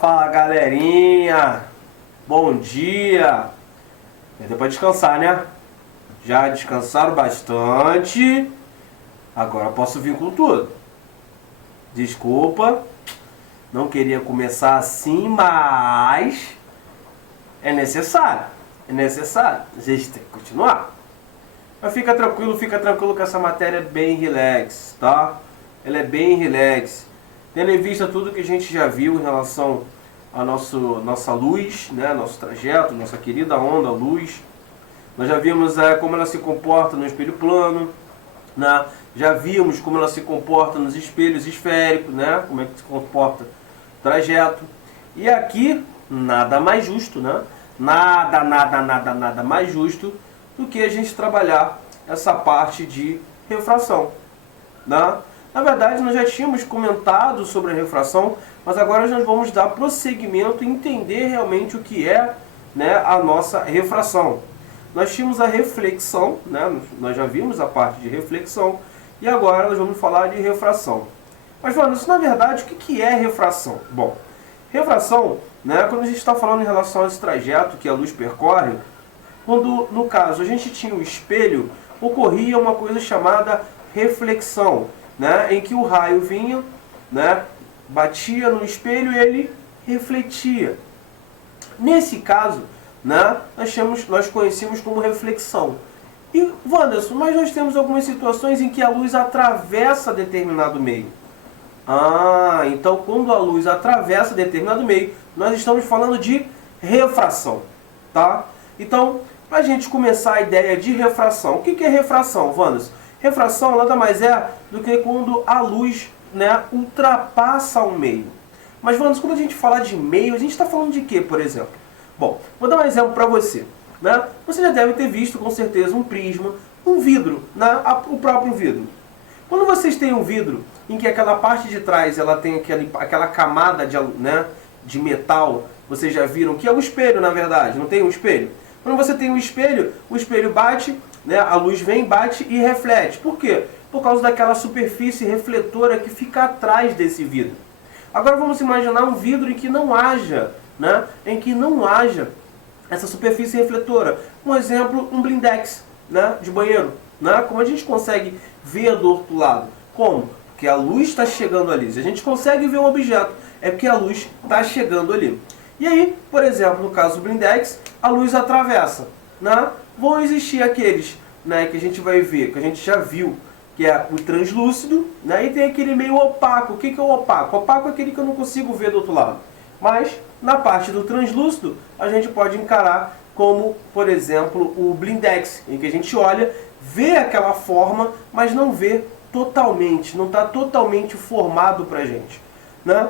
Fala galerinha, bom dia. Deu pra descansar, né? Já descansaram bastante. Agora posso vir com tudo. Desculpa, não queria começar assim, mas é necessário. É necessário. A gente tem que continuar. Mas fica tranquilo que essa matéria é bem relax, tá? Ela é bem relax. Tendo em vista tudo que a gente já viu em relação à nossa luz, né? Nosso trajeto, nossa querida onda luz. Nós já vimos como ela se comporta no espelho plano, né? Já vimos como ela se comporta nos espelhos esféricos, né? Como é que se comporta o trajeto. E aqui, nada mais justo, né? Nada mais justo do que a gente trabalhar essa parte de refração, né? Na verdade, nós já tínhamos comentado sobre a refração, mas agora nós vamos dar prosseguimento e entender realmente o que é, né, a nossa refração. Nós tínhamos a reflexão, né? Nós já vimos a parte de reflexão, e agora nós vamos falar de refração. Mas, mano, isso na verdade, o que é refração? Bom, refração, né, quando a gente está falando em relação a esse trajeto que a luz percorre, quando, no caso, a gente tinha o espelho, ocorria uma coisa chamada reflexão, né, em que o raio vinha, né, batia no espelho e ele refletia. Nesse caso, né, nós conhecemos como reflexão. E, Wanderson, mas nós temos algumas situações em que a luz atravessa determinado meio. Então quando a luz atravessa determinado meio, nós estamos falando de refração, tá? Então, para a gente começar a ideia de refração, o que é refração, Wanderson? Refração nada mais é do que quando a luz, né, ultrapassa um meio. Mas, Wanderson, quando a gente fala de meio, a gente está falando de quê, por exemplo? Bom, vou dar um exemplo para você, né? Você já deve ter visto, com certeza, um prisma, um vidro, né? O próprio vidro. Quando vocês têm um vidro em que aquela parte de trás ela tem aquela camada de metal, vocês já viram que é o espelho, na verdade, não tem um espelho? Quando você tem um espelho, o espelho bate, né, a luz vem, bate e reflete. Por quê? Por causa daquela superfície refletora que fica atrás desse vidro. Agora vamos imaginar um vidro em que não haja, né, essa superfície refletora. Um exemplo, um blindex, né, de banheiro. Né? Como a gente consegue ver do outro lado? Como? Porque a luz está chegando ali. Se a gente consegue ver um objeto, é porque a luz está chegando ali. E aí, por exemplo, no caso do blindex, a luz atravessa. Né? Vão existir aqueles, né, que a gente vai ver, que a gente já viu, que é o translúcido, né? E tem aquele meio opaco. O que é o opaco? O opaco é aquele que eu não consigo ver do outro lado. Mas, na parte do translúcido, a gente pode encarar como, por exemplo, o blindex, em que a gente olha, vê aquela forma, mas não vê totalmente, não está totalmente formado para a gente, né?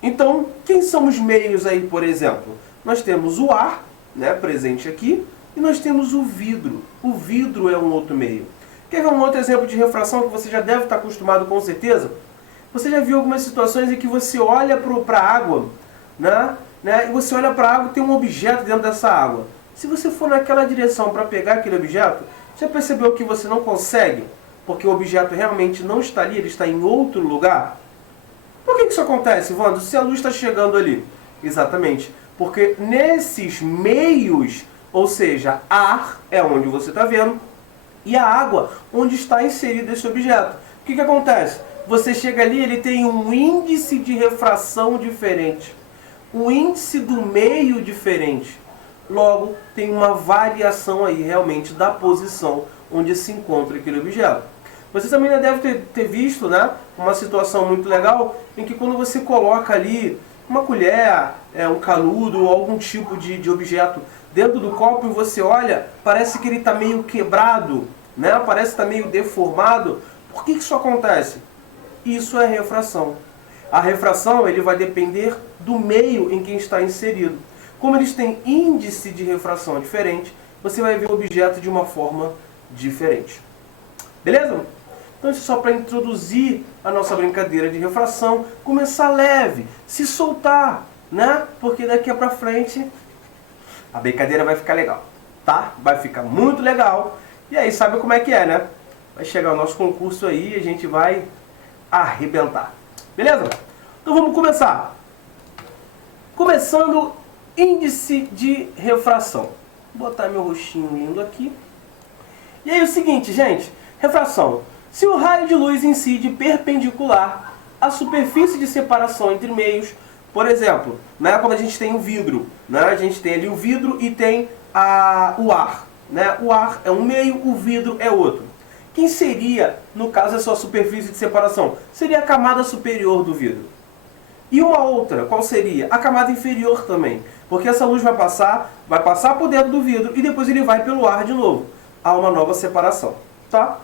Então, quem são os meios aí, por exemplo? Nós temos o ar, né, presente aqui, e nós temos o vidro. O vidro é um outro meio. Quer ver um outro exemplo de refração que você já deve estar acostumado com certeza? Você já viu algumas situações em que você olha para a água, né, e você olha para a água e tem um objeto dentro dessa água. Se você for naquela direção para pegar aquele objeto, já percebeu que você não consegue? Porque o objeto realmente não está ali, ele está em outro lugar? Por que isso acontece, Wando? Se a luz está chegando ali? Exatamente. Porque nesses meios, ou seja, ar é onde você está vendo, e a água onde está inserido esse objeto. O que acontece? Você chega ali, ele tem um índice de refração diferente. Um índice do meio diferente. Logo, tem uma variação aí realmente da posição onde se encontra aquele objeto. Você também já deve ter visto, né, uma situação muito legal em que quando você coloca ali uma colher, um canudo ou algum tipo de objeto dentro do copo e você olha, parece que ele está meio quebrado, né, parece que está meio deformado. Por que isso acontece? Isso é refração. A refração ele vai depender do meio em que está inserido. Como eles têm índice de refração diferente, você vai ver o objeto de uma forma diferente. Beleza? Então isso é só para introduzir a nossa brincadeira de refração, começar leve, se soltar, né? Porque daqui para frente a brincadeira vai ficar legal, tá? Vai ficar muito legal. E aí sabe como é que é, né? Vai chegar o nosso concurso aí e a gente vai arrebentar. Beleza? Então vamos começar. Começando, índice de refração. Vou botar meu rostinho lindo aqui. E aí o seguinte, gente, refração. Se o raio de luz incide perpendicular à superfície de separação entre meios, por exemplo, né, quando a gente tem o vidro, né, a gente tem ali o vidro e tem o ar. Né? O ar é um meio, o vidro é outro. Quem seria, no caso, a sua superfície de separação? Seria a camada superior do vidro. E uma outra, qual seria? A camada inferior também. Porque essa luz vai passar por dentro do vidro e depois ele vai pelo ar de novo. Há uma nova separação. Tá?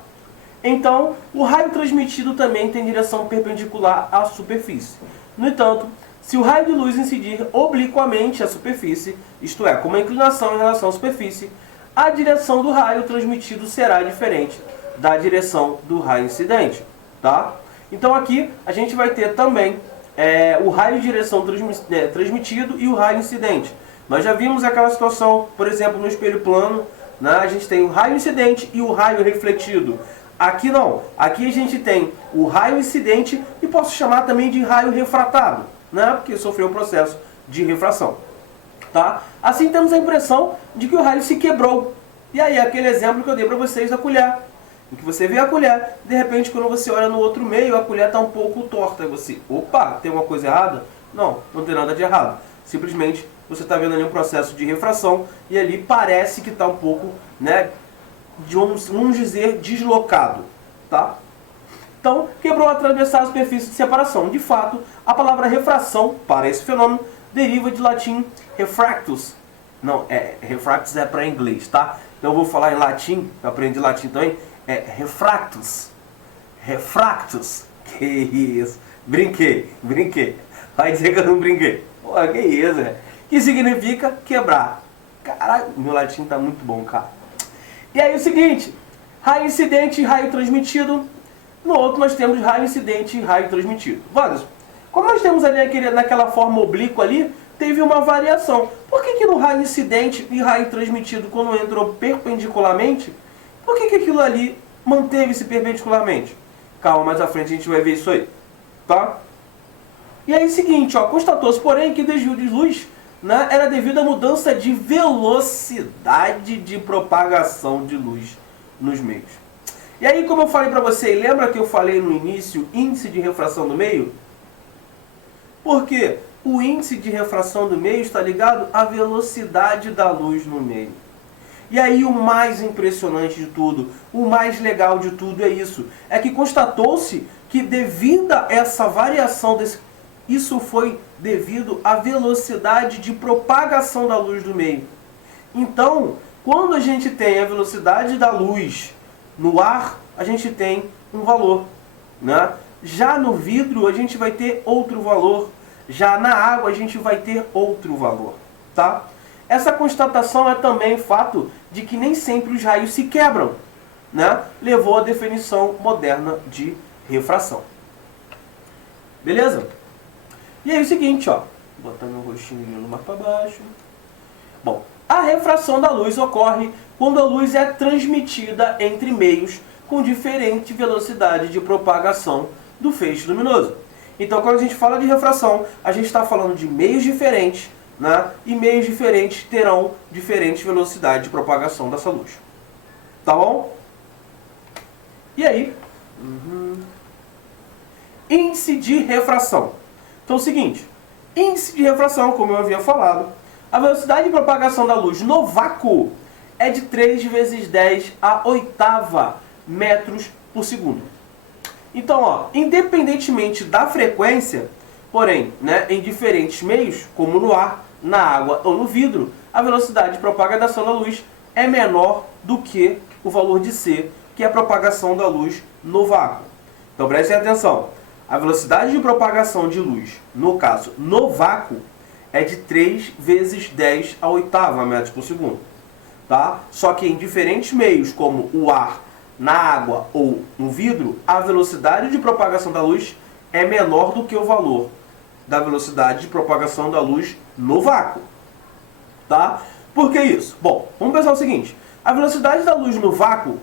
Então, o raio transmitido também tem direção perpendicular à superfície. No entanto, se o raio de luz incidir obliquamente à superfície, isto é, com uma inclinação em relação à superfície, a direção do raio transmitido será diferente da direção do raio incidente. Tá? Então aqui a gente vai ter também o raio de direção transmitido e o raio incidente. Nós já vimos aquela situação, por exemplo, no espelho plano, né? A gente tem o raio incidente e o raio refletido. Aqui não. Aqui a gente tem o raio incidente e posso chamar também de raio refratado, né? Porque sofreu o processo de refração. Tá? Assim temos a impressão de que o raio se quebrou. E aí aquele exemplo que eu dei para vocês da colher. Em que você vê a colher, de repente quando você olha no outro meio, a colher está um pouco torta. E você, opa, tem alguma coisa errada? Não, não tem nada de errado. Simplesmente você está vendo ali um processo de refração e ali parece que está um pouco, né, vamos dizer, deslocado. Tá? Então, quebrou atravessar a superfície de separação. De fato, a palavra refração, para esse fenômeno, deriva de latim refractus. Não, refractus é para inglês, tá? Então eu vou falar em latim, eu aprendi latim também, refractus. Refractus. Que isso? Brinquei. Vai dizer que eu não brinquei. Pô, que isso, né? Que significa quebrar. Caralho, meu latim tá muito bom, cara. E aí o seguinte, raio incidente e raio transmitido. No outro nós temos raio incidente e raio transmitido. Vamos. Como nós temos ali naquela forma oblíqua ali, teve uma variação. Por que no raio incidente e raio transmitido, quando entrou perpendicularmente, por que aquilo ali manteve-se perpendicularmente? Calma, mais à frente a gente vai ver isso aí. Tá? E aí seguinte, constatou-se, porém, que o desvio de luz, né, era devido à mudança de velocidade de propagação de luz nos meios. E aí, como eu falei para você, lembra que eu falei no início, índice de refração do meio? Por quê? O índice de refração do meio está ligado à velocidade da luz no meio. E aí o mais impressionante de tudo, o mais legal de tudo é isso. É que constatou-se que devido a essa variação, isso foi devido à velocidade de propagação da luz do meio. Então, quando a gente tem a velocidade da luz no ar, a gente tem um valor. Né? Já no vidro, a gente vai ter outro valor. Já na água, a gente vai ter outro valor. Tá? Essa constatação é também fato de que nem sempre os raios se quebram. Né? Levou à definição moderna de refração. Beleza? E aí é o seguinte, vou botar meu rostinho mais para baixo. Bom, a refração da luz ocorre quando a luz é transmitida entre meios com diferente velocidade de propagação do feixe luminoso. Então, quando a gente fala de refração, a gente está falando de meios diferentes, né? E meios diferentes terão diferentes velocidades de propagação dessa luz. Tá bom? E aí? Índice de refração. Então é o seguinte, índice de refração, como eu havia falado, a velocidade de propagação da luz no vácuo é de 3 vezes 10 a oitava metros por segundo. Então, independentemente da frequência, porém, né, em diferentes meios, como no ar, na água ou no vidro, a velocidade de propagação da luz é menor do que o valor de C, que é a propagação da luz no vácuo. Então prestem atenção, a velocidade de propagação de luz, no caso, no vácuo, é de 3 vezes 10 a oitava metros por segundo. Tá? Só que em diferentes meios, como o ar, na água ou no vidro, a velocidade de propagação da luz é menor do que o valor da velocidade de propagação da luz no vácuo. Tá? Por que isso? Bom, vamos pensar o seguinte. A velocidade da luz no vácuo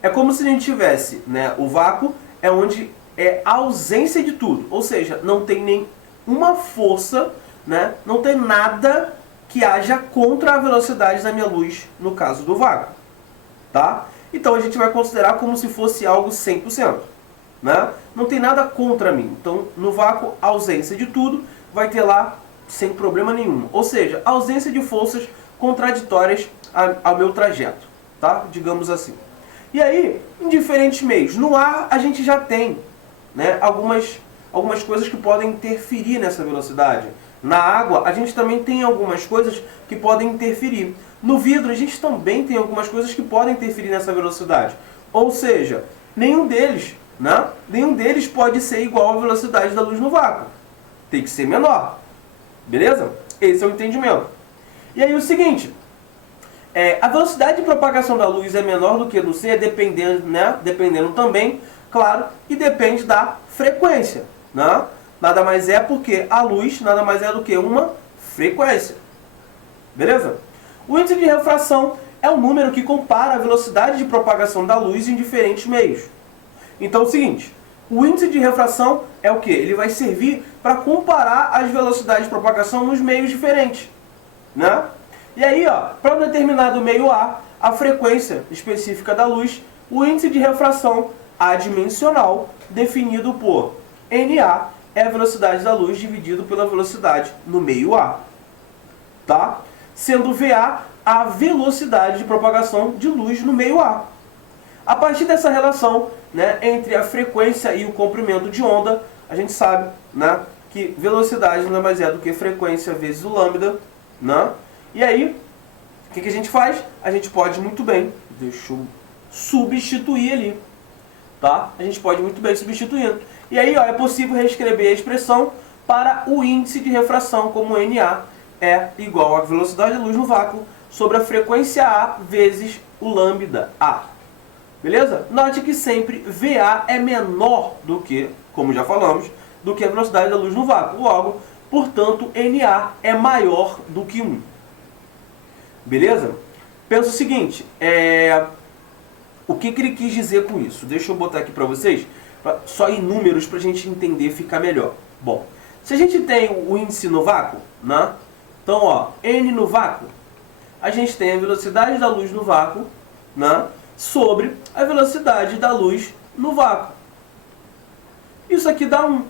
é como se a gente tivesse, né, o vácuo é onde é a ausência de tudo. Ou seja, não tem nenhuma força, né, não tem nada que haja contra a velocidade da minha luz no caso do vácuo. Tá? Então a gente vai considerar como se fosse algo 100%. Né? Não tem nada contra mim. Então no vácuo, ausência de tudo, vai ter lá sem problema nenhum. Ou seja, ausência de forças contraditórias ao meu trajeto. Tá? Digamos assim. E aí, em diferentes meios. No ar a gente já tem, né, algumas coisas que podem interferir nessa velocidade. Na água a gente também tem algumas coisas que podem interferir. No vidro a gente também tem algumas coisas que podem interferir nessa velocidade. Ou seja, nenhum deles pode ser igual à velocidade da luz no vácuo. Tem que ser menor. Beleza? Esse é o entendimento. E aí o seguinte, a velocidade de propagação da luz é menor do que do C, dependendo, né? Dependendo também, claro, e depende da frequência. Né? Nada mais é porque a luz nada mais é do que uma frequência. Beleza? O índice de refração é o número que compara a velocidade de propagação da luz em diferentes meios. Então é o seguinte, o índice de refração é o que? Ele vai servir para comparar as velocidades de propagação nos meios diferentes. Né? E aí, para um determinado meio A, a frequência específica da luz, o índice de refração adimensional, definido por NA, é a velocidade da luz dividido pela velocidade no meio A. Tá? Sendo VA a velocidade de propagação de luz no meio A. A partir dessa relação, né, entre a frequência e o comprimento de onda, a gente sabe, né, que velocidade nada mais é do que frequência vezes o lambda. Né? E aí, o que a gente faz? A gente pode muito bem, deixa eu substituir ali. Tá? A gente pode muito bem substituir. E aí é possível reescrever a expressão para o índice de refração como NA é igual à velocidade da luz no vácuo sobre a frequência A vezes o lambda A. Beleza? Note que sempre VA é menor do que, como já falamos, do que a velocidade da luz no vácuo. Logo, portanto, NA é maior do que 1. Beleza? Pensa o seguinte, o que ele quis dizer com isso? Deixa eu botar aqui para vocês, só em números para a gente entender e ficar melhor. Bom, se a gente tem o índice no vácuo, né? Então, N no vácuo, a gente tem a velocidade da luz no vácuo, né, sobre a velocidade da luz no vácuo. Isso aqui dá 1.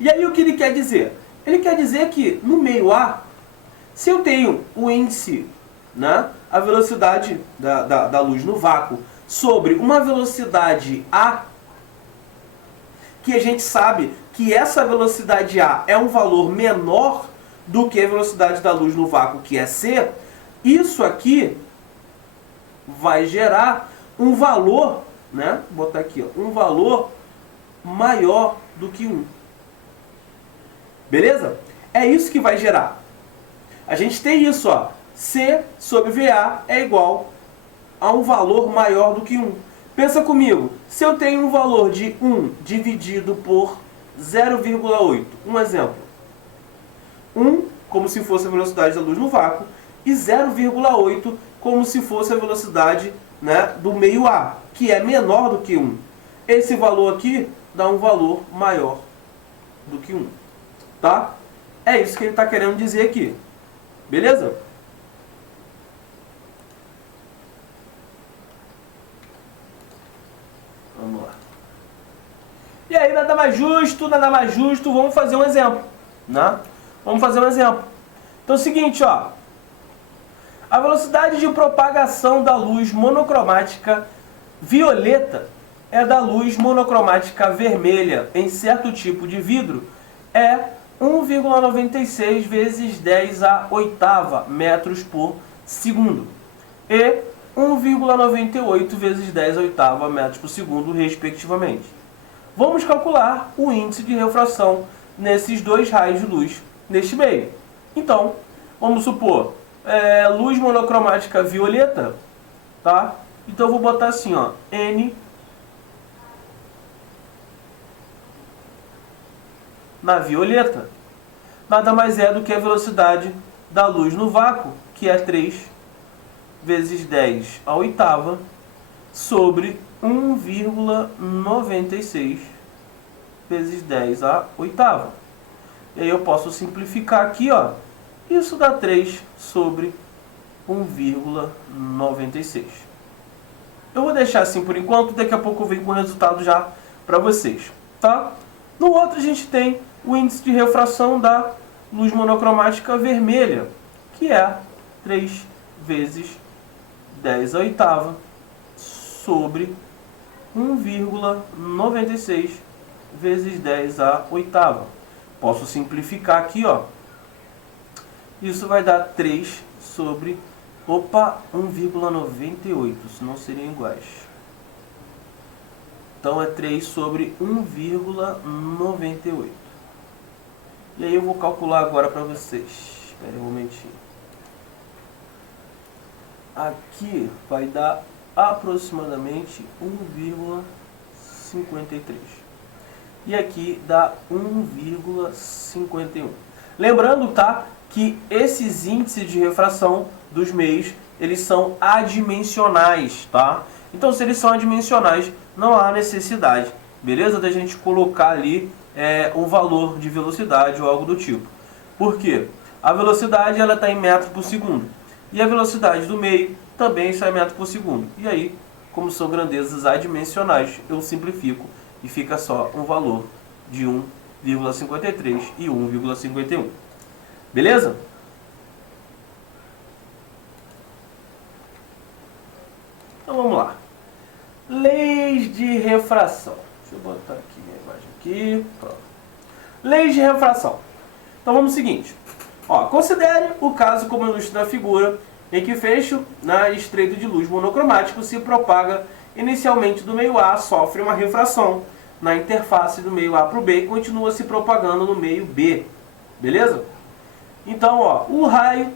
E aí o que ele quer dizer? Ele quer dizer que no meio A, se eu tenho o índice, né, a velocidade da luz no vácuo sobre uma velocidade A, que a gente sabe que essa velocidade A é um valor menor do que a velocidade da luz no vácuo, que é C, isso aqui vai gerar um valor, né? Vou botar aqui, um valor maior do que 1. Beleza? É isso que vai gerar. A gente tem isso, C sobre VA é igual a um valor maior do que 1. Pensa comigo, se eu tenho um valor de 1 dividido por 0,8, um exemplo. 1 como se fosse a velocidade da luz no vácuo e 0,8 como se fosse a velocidade, né, do meio A, que é menor do que 1. Esse valor aqui dá um valor maior do que 1. Tá? É isso que ele está querendo dizer aqui. Beleza? Vamos lá. E aí, nada mais justo, vamos fazer um exemplo. Né? Vamos fazer um exemplo. Então é o seguinte, a velocidade de propagação da luz monocromática violeta é da luz monocromática vermelha em certo tipo de vidro é 1,96 vezes 10 a oitava metros por segundo e 1,98 vezes 10 a oitava metros por segundo, respectivamente. Vamos calcular o índice de refração nesses dois raios de luz neste meio. Então, vamos supor, luz monocromática violeta, tá? Então eu vou botar assim, N na violeta. Nada mais é do que a velocidade da luz no vácuo, que é 3 vezes 10 a oitava sobre 1,96 vezes 10 a oitava. E aí eu posso simplificar aqui, ó. Isso dá 3 sobre 1,96. Eu vou deixar assim por enquanto, daqui a pouco eu venho com o resultado já para vocês, tá? No outro a gente tem o índice de refração da luz monocromática vermelha, que é 3 vezes 10 a oitava sobre 1,96 vezes 10 a oitava. Posso simplificar aqui, ó. Isso vai dar 3 sobre 1,98, senão seriam iguais. Então é 3 sobre 1,98. E aí eu vou calcular agora para vocês. Espera um momentinho. Aqui vai dar aproximadamente 1,53. E aqui dá 1,51. Lembrando, tá, que esses índices de refração dos meios, eles são adimensionais, tá? Então, se eles são adimensionais, não há necessidade, beleza? Da gente colocar ali um valor de velocidade ou algo do tipo. Por quê? A velocidade ela está em metros por segundo. E a velocidade do meio também está em metros por segundo. E aí, como são grandezas adimensionais, eu simplifico e fica só um valor de 1,53 e 1,51. Beleza? Então vamos lá. Leis de refração. Deixa eu botar aqui minha imagem aqui. Pronto. Leis de refração. Então vamos ao seguinte. Ó, considere o caso como ilustre na figura, em que fecho estreito de luz monocromático se propaga inicialmente do meio A, sofre uma refração na interface do meio A para o B e continua se propagando no meio B. Beleza? Então, ó, o raio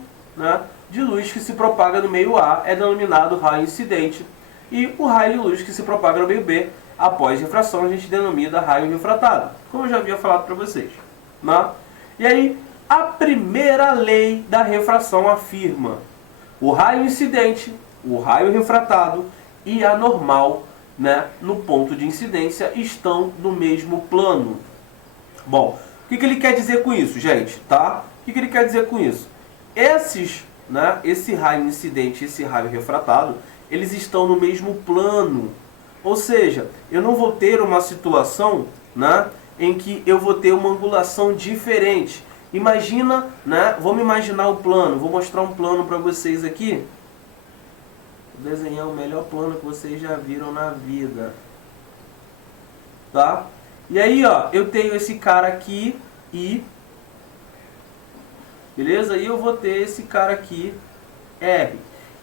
de luz que se propaga no meio A é denominado raio incidente, e o raio de luz que se propaga no meio B após refração a gente denomina raio refratado, como eu já havia falado para vocês. E aí, a primeira lei da refração afirma: o raio incidente, o raio refratado e a normal, no ponto de incidência estão no mesmo plano. Bom, o que ele quer dizer com isso, gente? Tá? O que ele quer dizer com isso? Esse raio incidente e esse raio refratado, eles estão no mesmo plano. Ou seja, eu não vou ter uma situação em que eu vou ter uma angulação diferente. Imagina, vamos imaginar o plano. Vou mostrar um plano para vocês aqui. Vou desenhar o melhor plano que vocês já viram na vida. Tá? E aí, ó, eu tenho esse cara aqui I. Beleza? E eu vou ter esse cara aqui, R.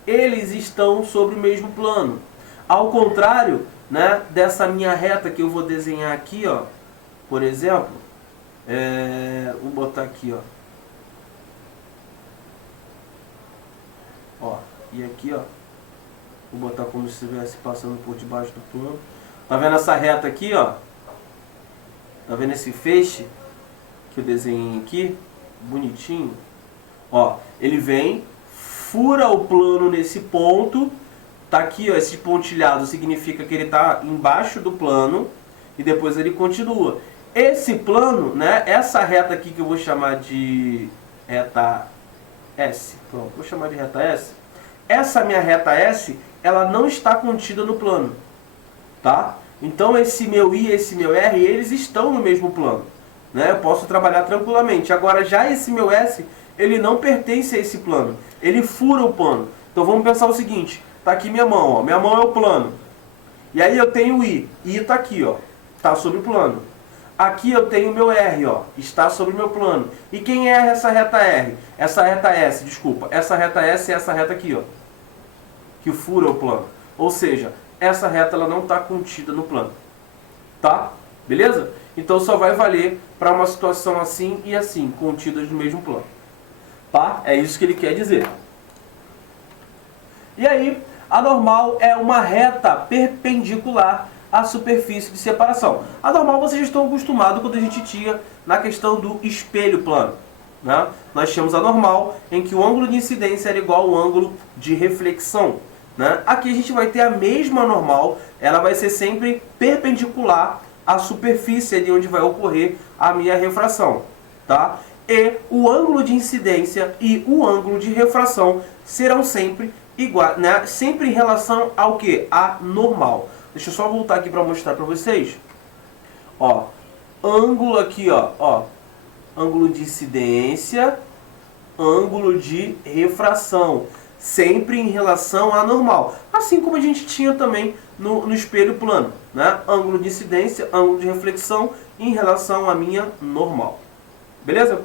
Eles estão sobre o mesmo plano. Ao contrário, dessa minha reta que eu vou desenhar aqui, ó, por exemplo, vou botar aqui, ó, e aqui, ó, vou botar como se estivesse passando por debaixo do plano. Tá vendo essa reta aqui, ó? Tá vendo esse feixe que eu desenhei aqui? Bonitinho. Ó, ele vem, fura o plano nesse ponto. Tá aqui, ó, esse pontilhado significa que ele tá embaixo do plano. E depois ele continua. Esse plano, essa reta aqui que eu vou chamar de reta S. Pronto, vou chamar de reta S. Essa minha reta S, ela não está contida no plano. Tá? Então esse meu I e esse meu R, eles estão no mesmo plano. Eu posso trabalhar tranquilamente. Agora já esse meu S, ele não pertence a esse plano. Ele fura o plano. Então vamos pensar o seguinte. Tá aqui minha mão, ó. Minha mão é o plano. E aí eu tenho o I. I tá aqui, ó. Tá sobre o plano. Aqui eu tenho o meu R, ó. Está sobre o meu plano. E quem é essa reta R? Essa reta S, desculpa. Essa reta S é essa reta aqui, ó. Que fura o plano. Ou seja, essa reta ela não está contida no plano. Tá? Beleza? Então só vai valer para uma situação assim e assim, contidas no mesmo plano. Tá? É isso que ele quer dizer. E aí, a normal é uma reta perpendicular à superfície de separação. A normal vocês já estão acostumados quando a gente tinha na questão do espelho plano. Nós tínhamos a normal em que o ângulo de incidência era igual ao ângulo de reflexão. Aqui a gente vai ter a mesma normal, ela vai ser sempre perpendicular à superfície ali onde vai ocorrer a minha refração. tá? E o ângulo de incidência e o ângulo de refração serão sempre iguais, né? Sempre em relação ao que? A normal. Deixa eu só voltar aqui para mostrar para vocês. Ó, ângulo aqui, ó, ângulo de incidência, ângulo de refração, sempre em relação à normal. Assim como a gente tinha também no espelho plano, né? Ângulo de incidência, ângulo de reflexão em relação à minha normal. Beleza?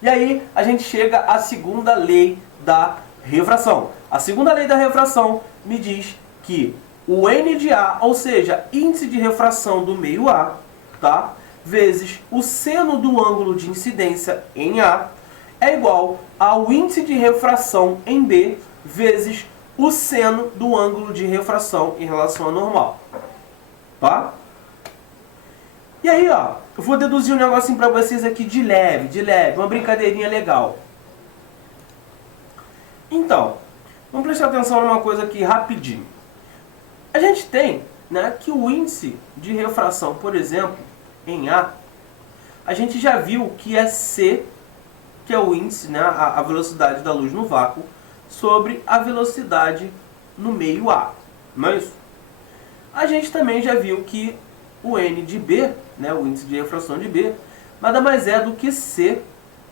E aí a gente chega à segunda lei da refração. A segunda lei da refração me diz que o N de A, ou seja, índice de refração do meio A, tá? Vezes o seno do ângulo de incidência em A é igual ao índice de refração em B vezes o seno do ângulo de refração em relação à normal. Tá? E aí, ó, eu vou deduzir um negocinho para vocês aqui de leve, uma brincadeirinha legal. Então, vamos prestar atenção numa coisa aqui rapidinho. A gente tem, né, que o índice de refração, por exemplo, em A, a gente já viu que é C, que é o índice, né, a velocidade da luz no vácuo, sobre a velocidade no meio A. Não é isso? A gente também já viu que o N de B, né, o índice de refração de B, nada mais é do que C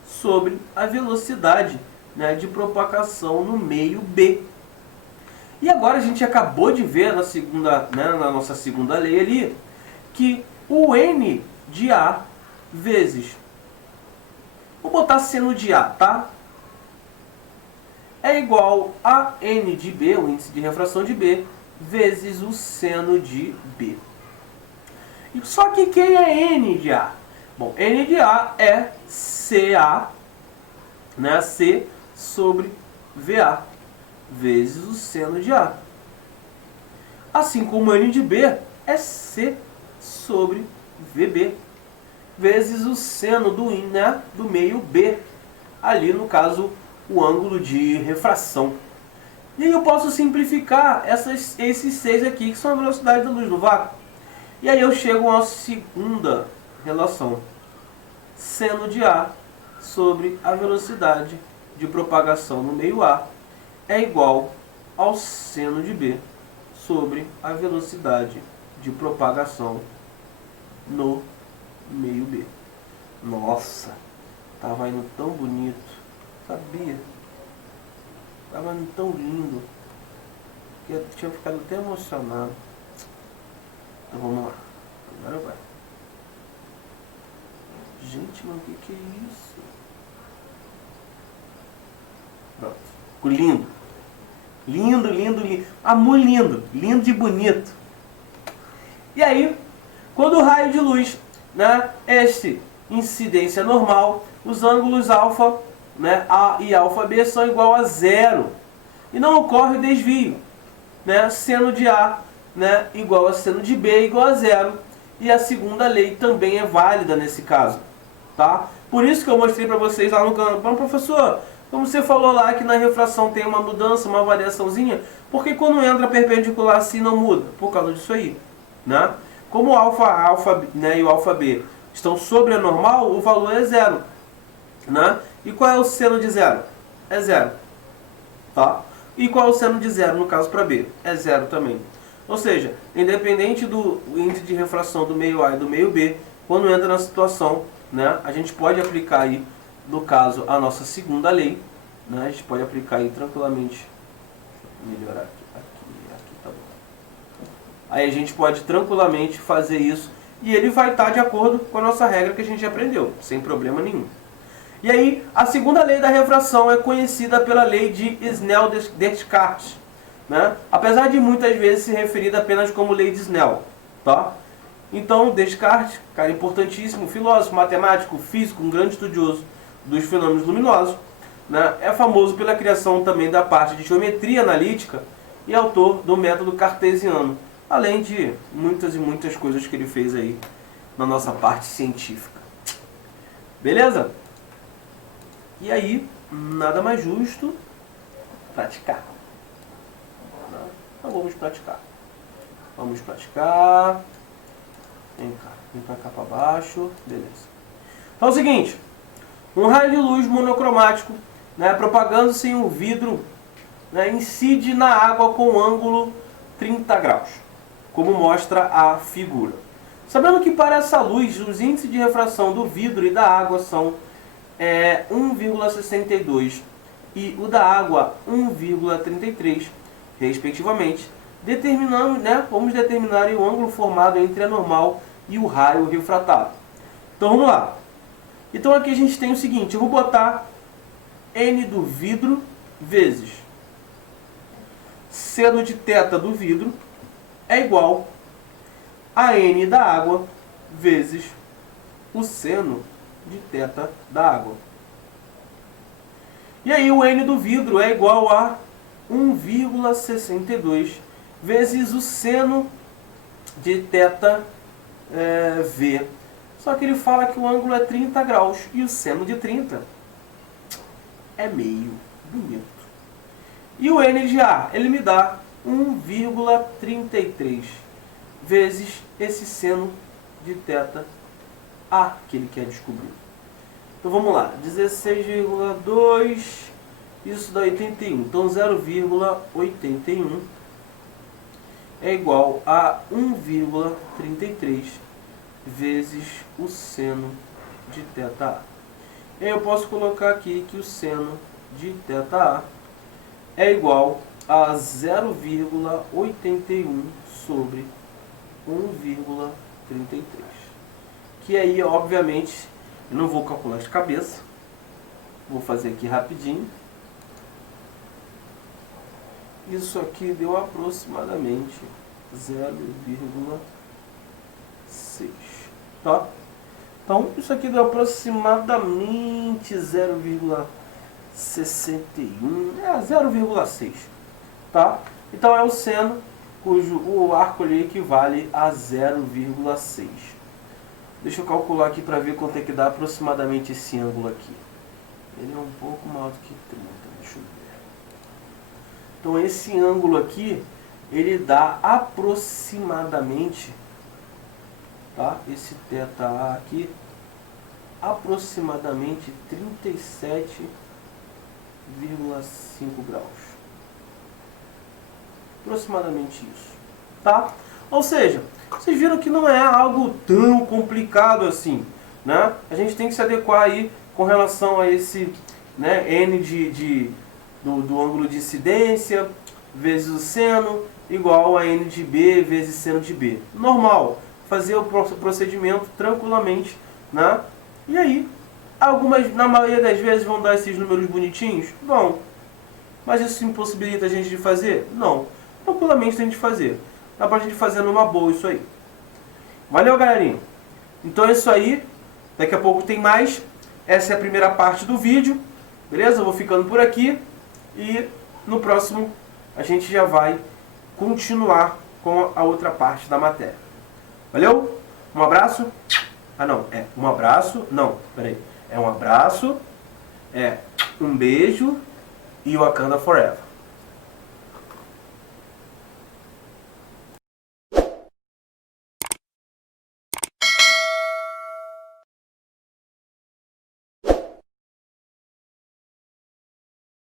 sobre a velocidade, né, de propagação no meio B. E agora a gente acabou de ver na segunda, né, na nossa segunda lei ali, que o N de A vezes, vou botar seno de A, tá? É igual a N de B, o índice de refração de B, vezes o seno de B. E só que quem é N de A? Bom, N de A é CA, né, C sobre VA, vezes o seno de A. Assim como N de B é C sobre VB, vezes o seno do, né, do meio B, ali no caso o ângulo de refração. E aí eu posso simplificar esses 6 aqui, que são a velocidade da luz no vácuo. E aí eu chego à segunda relação. Seno de A sobre a velocidade de propagação no meio A é igual ao seno de B sobre a velocidade de propagação no meio B. Nossa, tava indo tão bonito, sabia? Tava indo tão lindo que eu tinha ficado até emocionado. Então vamos lá, agora vai. Gente, mas o que é isso? Pronto, ficou lindo. Lindo, lindo, lindo. Amor lindo, lindo de bonito. E aí, quando o raio de luz, né, este incidência normal, os ângulos alfa, né, A e alfa B são igual a 0. E não ocorre desvio, né? Seno de A, né, igual a seno de B igual a 0. E a segunda lei também é válida nesse caso, tá? Por isso que eu mostrei para vocês lá no canal. Professor, como você falou lá que na refração tem uma mudança, uma variaçãozinha, porque quando entra perpendicular assim não muda? Por causa disso aí, né? Como o alfa, né, e o alfa B estão sobre a normal, o valor é 0, né? E qual é o seno de 0? É 0, tá? E qual é o seno de 0 no caso para B? É 0 também. Ou seja, independente do índice de refração do meio A e do meio B, quando entra na situação, né, a gente pode aplicar aí, no caso, a nossa segunda lei, né, a gente pode aplicar aí tranquilamente, melhorar aqui tá bom. Aí a gente pode tranquilamente fazer isso e ele vai estar de acordo com a nossa regra que a gente aprendeu, sem problema nenhum. E aí, a segunda lei da refração é conhecida pela lei de Snell-Descartes, né? Apesar de muitas vezes se referir apenas como lei de Snell, tá? Então, Descartes, cara importantíssimo, filósofo, matemático, físico, um grande estudioso dos fenômenos luminosos, né? É famoso pela criação também da parte de geometria analítica e autor do método cartesiano, além de muitas e muitas coisas que ele fez aí na nossa parte científica. Beleza? E aí, nada mais justo praticar. Então vamos praticar. Vamos praticar. Vem cá para baixo. Beleza. Então é o seguinte, um raio de luz monocromático, né, propagando-se em um vidro, né, incide na água com ângulo 30 graus, como mostra a figura. Sabendo que para essa luz, os índices de refração do vidro e da água são 1,62 e o da água 1,33, respectivamente, vamos determinar o ângulo formado entre a normal e o raio refratado. Então vamos lá. Então aqui a gente tem o seguinte, eu vou botar N do vidro vezes seno de θ do vidro é igual a N da água vezes o seno de θ da água. E aí o N do vidro é igual a 1,62 vezes o seno de θ V. Só que ele fala que o ângulo é 30 graus e o seno de 30 é meio bonito. E o N de A, ele me dá 1,33 vezes esse seno de θ A que ele quer descobrir. Então vamos lá, 16,2, isso dá 81. Então 0,81 é igual a 1,33 vezes o seno de θ. E aí eu posso colocar aqui que o seno de θ é igual a 0,81 sobre 1,33. Que aí, obviamente, eu não vou calcular de cabeça. Vou fazer aqui rapidinho. Isso aqui deu aproximadamente 0,6. Tá? Então, isso aqui deu aproximadamente 0,61, 0,6. Tá? Então, é o seno cujo o arco ali equivale a 0,6. Deixa eu calcular aqui para ver quanto é que dá aproximadamente esse ângulo aqui. Ele é um pouco maior do que 30, deixa eu ver. Então, esse ângulo aqui, ele dá aproximadamente, tá? Esse θ aqui, aproximadamente 37,5 graus. Aproximadamente isso, tá? Ou seja, vocês viram que não é algo tão complicado assim, né? A gente tem que se adequar aí com relação a esse, né, N do ângulo de incidência vezes o seno igual a N de B vezes seno de B. Normal, fazer o procedimento tranquilamente, né? E aí, algumas, na maioria das vezes, vão dar esses números bonitinhos? Vão. Mas isso impossibilita a gente de fazer? Não. Tranquilamente tem de fazer. Dá pra gente fazer numa boa isso aí. Valeu, galerinha? Então é isso aí. Daqui a pouco tem mais. Essa é a primeira parte do vídeo. Beleza? Eu vou ficando por aqui. E no próximo a gente já vai continuar com a outra parte da matéria. Valeu? Um abraço. Ah, não. É um abraço. Não, peraí. É um abraço. É um beijo. E Wakanda Forever.